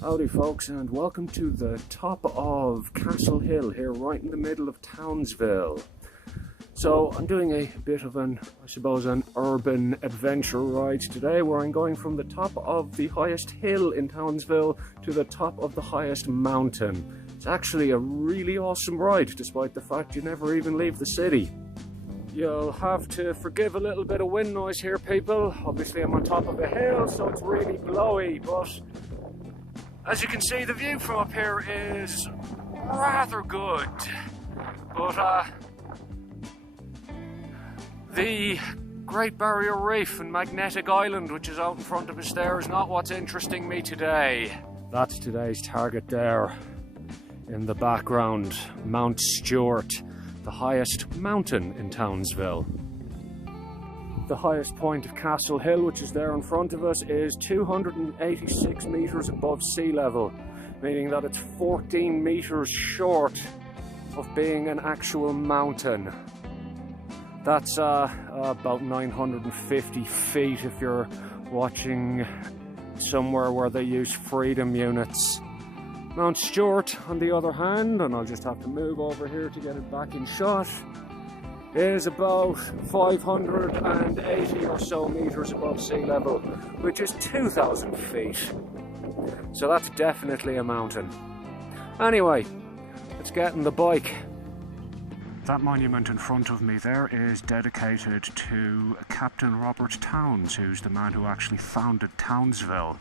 Howdy folks, and welcome to the top of Castle Hill here, right in the middle of Townsville. So I'm doing a bit of an urban adventure ride today, where I'm going from the top of the highest hill in Townsville to the top of the highest mountain. It's actually a really awesome ride, despite the fact you never even leave the city. You'll have to forgive a little bit of wind noise here, people. Obviously I'm on top of a hill, so it's really blowy, but as you can see, the view from up here is rather good. But the Great Barrier Reef and Magnetic Island, which is out in front of us there, is not what's interesting me today. That's today's target there in the background, Mount Stewart, the highest mountain in Townsville. The highest point of Castle Hill, which is there in front of us, is 286 meters above sea level, meaning that it's 14 meters short of being an actual mountain. That's about 950 feet if you're watching somewhere where they use freedom units. Mount Stewart, on the other hand, and I'll just have to move over here to get it back in shot, is about 580 or so meters above sea level, which is 2,000 feet. So that's definitely a mountain. Anyway, let's get on the bike. That monument in front of me there is dedicated to Captain Robert Towns, who's the man who actually founded Townsville.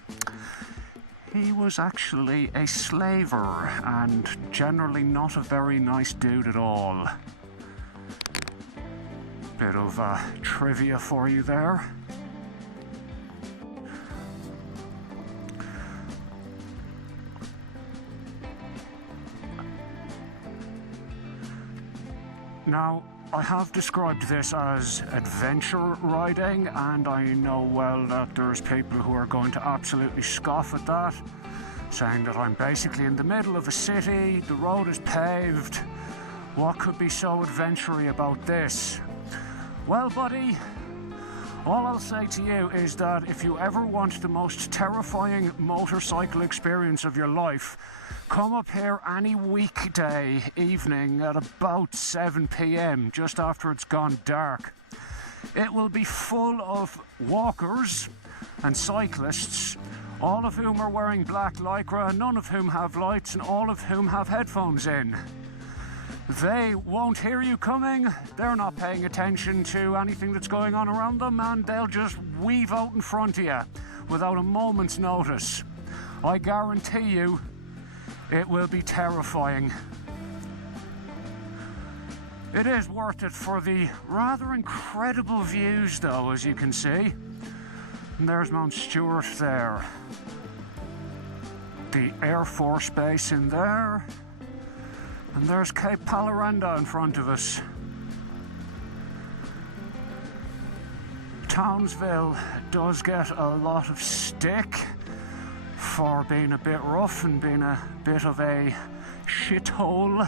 He was actually a slaver and generally not a very nice dude at all. Bit of trivia for you there. Now, I have described this as adventure riding, and I know well that there's people who are going to absolutely scoff at that, saying that I'm basically in the middle of a city, the road is paved, what could be so adventure-y about this? Well, buddy, all I'll say to you is that if you ever want the most terrifying motorcycle experience of your life, come up here any weekday evening at about 7 p.m, just after it's gone dark. It will be full of walkers and cyclists, all of whom are wearing black lycra, none of whom have lights, and all of whom have headphones in. They won't hear you coming, they're not paying attention to anything that's going on around them, and they'll just weave out in front of you without a moment's notice. I guarantee you, it will be terrifying. It is worth it for the rather incredible views though, as you can see. And there's Mount Stewart there. The Air Force Base in there. And there's Cape Paloranda in front of us. Townsville does get a lot of stick for being a bit rough and being a bit of a shithole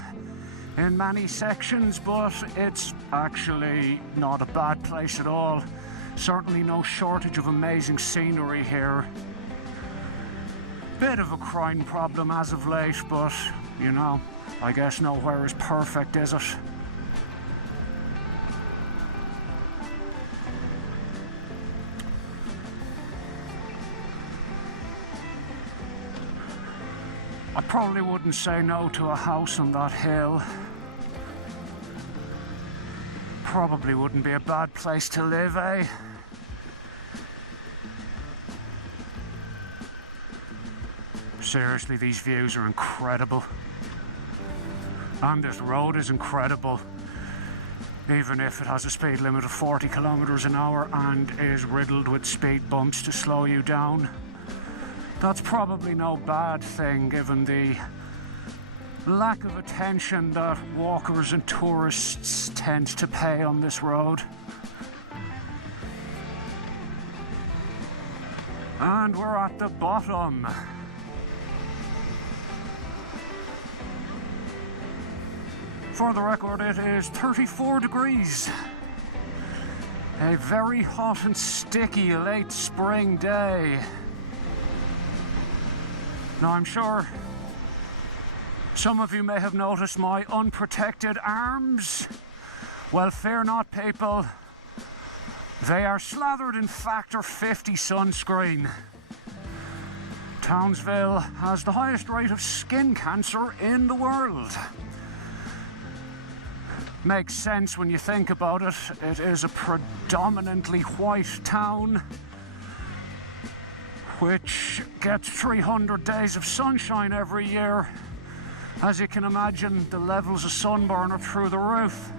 in many sections, but it's actually not a bad place at all. Certainly no shortage of amazing scenery here. Bit of a crime problem as of late, but you know, I guess nowhere is perfect, is it? I probably wouldn't say no to a house on that hill. Probably wouldn't be a bad place to live, eh? Seriously, these views are incredible. And this road is incredible. Even if it has a speed limit of 40 kilometers an hour and is riddled with speed bumps to slow you down. That's probably no bad thing, given the lack of attention that walkers and tourists tend to pay on this road. And we're at the bottom. For the record, it is 34 degrees. A very hot and sticky late spring day. Now I'm sure some of you may have noticed my unprotected arms. Well, fear not, people. They are slathered in Factor 50 sunscreen. Townsville has the highest rate of skin cancer in the world. Makes sense when you think about it. It is a predominantly white town which gets 300 days of sunshine every year. As you can imagine, the levels of sunburn are through the roof.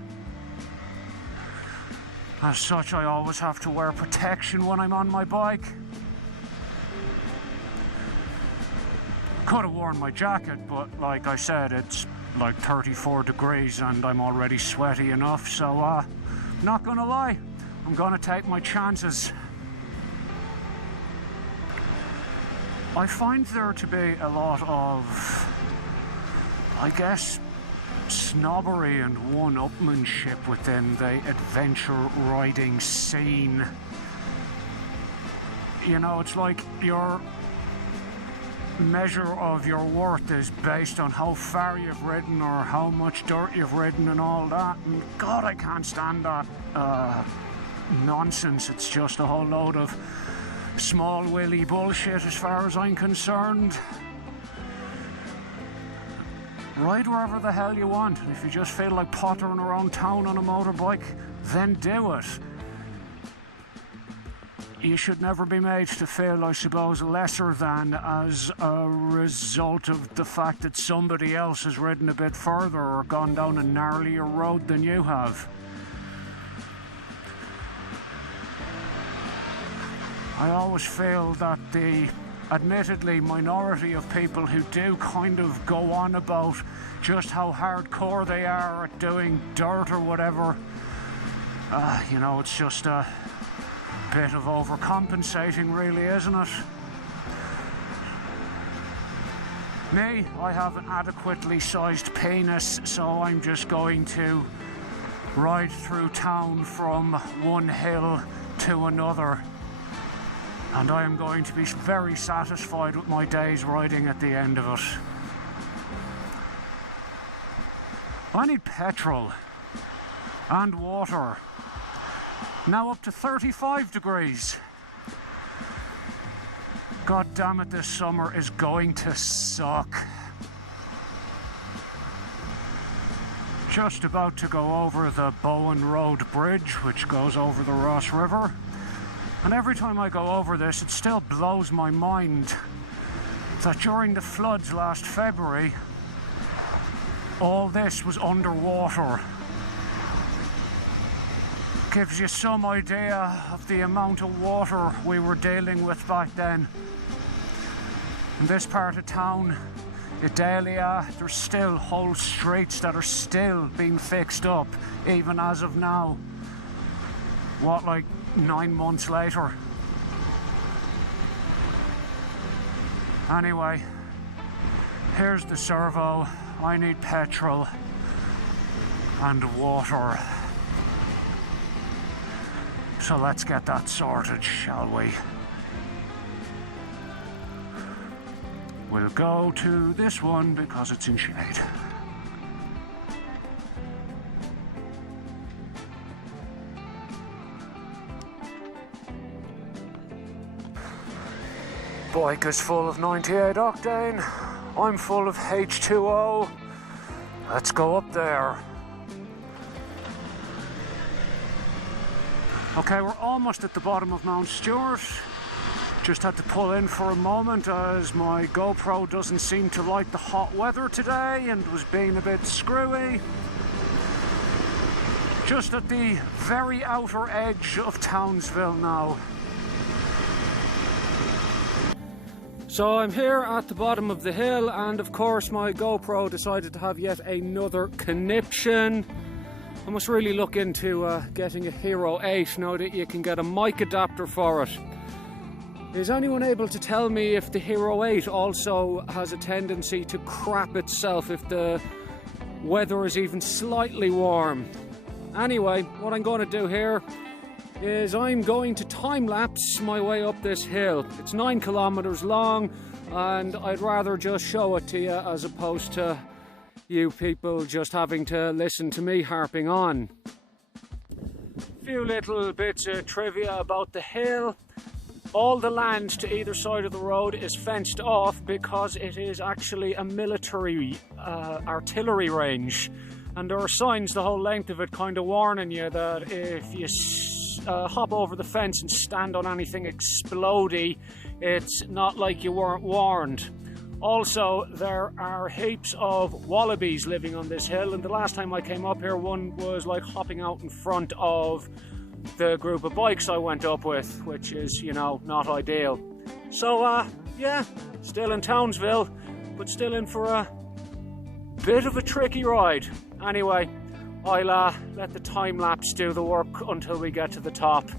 As such, I always have to wear protection when I'm on my bike. Could have worn my jacket, but like I said, it's like 34 degrees and I'm already sweaty enough, so not gonna lie, I'm gonna take my chances. I find there to be a lot of, I guess, snobbery and one-upmanship within the adventure riding scene. You know, it's like your measure of your worth is based on how far you've ridden or how much dirt you've ridden and all that, and God, I can't stand that nonsense. It's just a whole load of small willy bullshit as far as I'm concerned. Ride wherever the hell you want. If you just feel like pottering around town on a motorbike, then do it. You should never be made to feel, I suppose, lesser than as a result of the fact that somebody else has ridden a bit further or gone down a gnarlier road than you have. I always feel that the admittedly minority of people who do kind of go on about just how hardcore they are at doing dirt or whatever, you know, it's just a bit of overcompensating, really, isn't it? Me, I have an adequately sized penis, so I'm just going to ride through town from one hill to another. And I am going to be very satisfied with my day's riding at the end of it. I need petrol and water. Now up to 35 degrees. God damn it, this summer is going to suck. Just about to go over the Bowen Road Bridge, which goes over the Ross River. And every time I go over this, it still blows my mind that during the floods last February, all this was underwater. Gives you some idea of the amount of water we were dealing with back then. In this part of town, Idalia, there's still whole streets that are still being fixed up, even as of now. What, like 9 months later? Anyway, here's the servo. I need petrol and water. So let's get that sorted, shall we? We'll go to this one because it's in shade. Bike is full of 98 octane. I'm full of H2O. Let's go up there. Okay, we're almost at the bottom of Mount Stewart. Just had to pull in for a moment as my GoPro doesn't seem to like the hot weather today and was being a bit screwy. Just at the very outer edge of Townsville now. So I'm here at the bottom of the hill, and of course my GoPro decided to have yet another conniption. I must really look into getting a Hero 8 now that you can get a mic adapter for it. Is anyone able to tell me if the Hero 8 also has a tendency to crap itself if the weather is even slightly warm? Anyway, what I'm going to do here is I'm going to time-lapse my way up this hill. It's 9 kilometers long. and I'd rather just show it to you as opposed to you people just having to listen to me harping on. Few little bits of trivia about the hill. All the land to either side of the road is fenced off because it is actually a military artillery range, and there are signs the whole length of it kind of warning you that if you hop over the fence and stand on anything explodey, it's not like you weren't warned. Also, there are heaps of wallabies living on this hill, and the last time I came up here, one was like hopping out in front of the group of bikes I went up with, which is, you know, not ideal. So, yeah, still in Townsville, but still in for a bit of a tricky ride. Anyway, I'll let the time lapse do the work until we get to the top.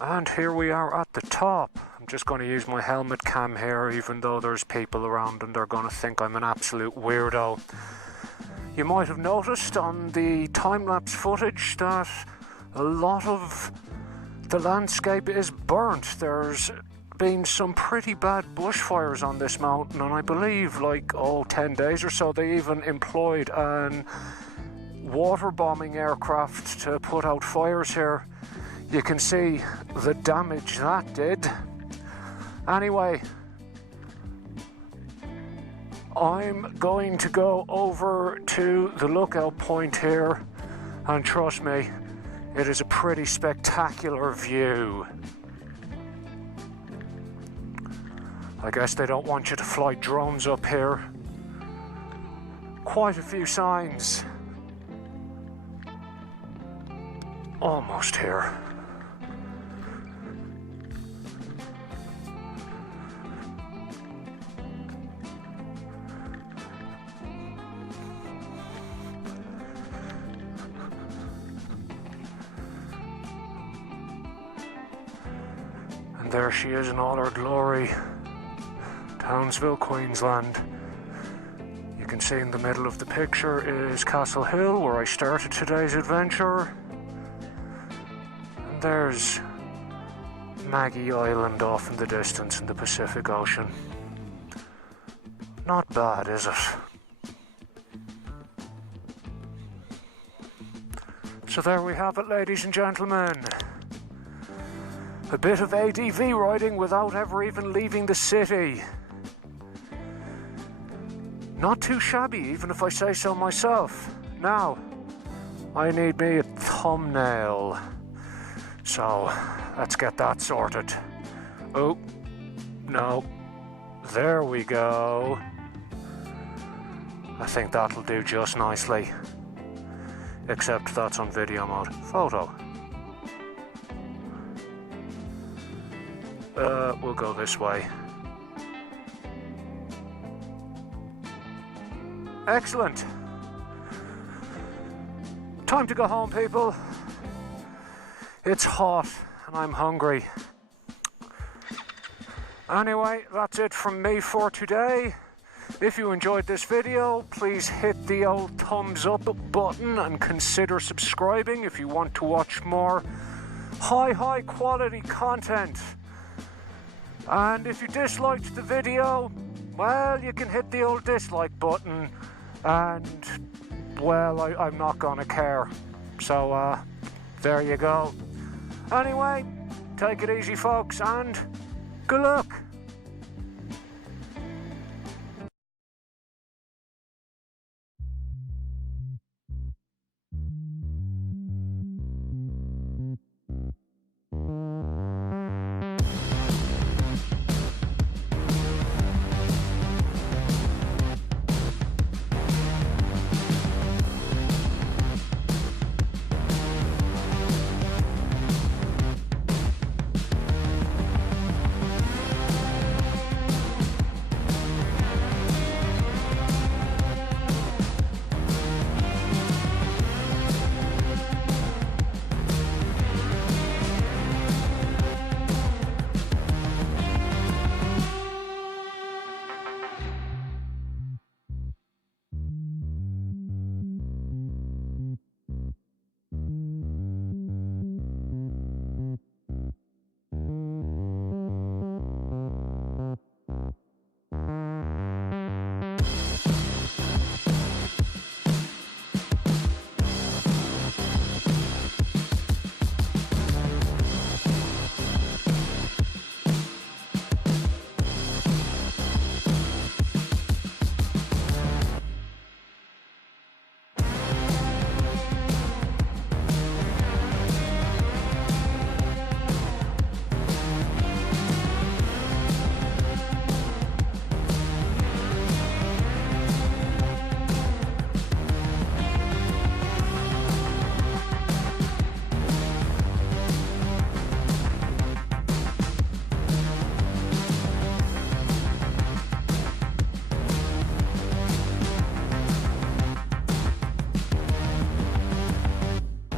And here we are at the top. I'm just going to use my helmet cam here, even though there's people around and they're going to think I'm an absolute weirdo. You might have noticed on the time-lapse footage that a lot of the landscape is burnt. There's been some pretty bad bushfires on this mountain, and I believe like 10 days or so they even employed an water bombing aircraft to put out fires here. You can see the damage that did. Anyway, I'm going to go over to the lookout point here, and trust me, it is a pretty spectacular view. I guess they don't want you to fly drones up here. Quite a few signs. Almost here. And there she is in all her glory. Townsville, Queensland. You can see in the middle of the picture is Castle Hill, where I started today's adventure. And there's Maggie Island off in the distance in the Pacific Ocean. Not bad, is it? So there we have it, ladies and gentlemen. A bit of ADV riding without ever even leaving the city. Not too shabby, even if I say so myself. Now, I need me a thumbnail. So, let's get that sorted. Oh, no. There we go. I think that'll do just nicely. Except that's on video mode. Photo. We'll go this way. Excellent. Time to go home, people. It's hot and I'm hungry. Anyway, that's it from me for today. If you enjoyed this video, please hit the old thumbs up button and consider subscribing if you want to watch more high quality content. And if you disliked the video, well, you can hit the old dislike button and, well, I'm not gonna care. So, there you go. Anyway, take it easy, folks, and good luck.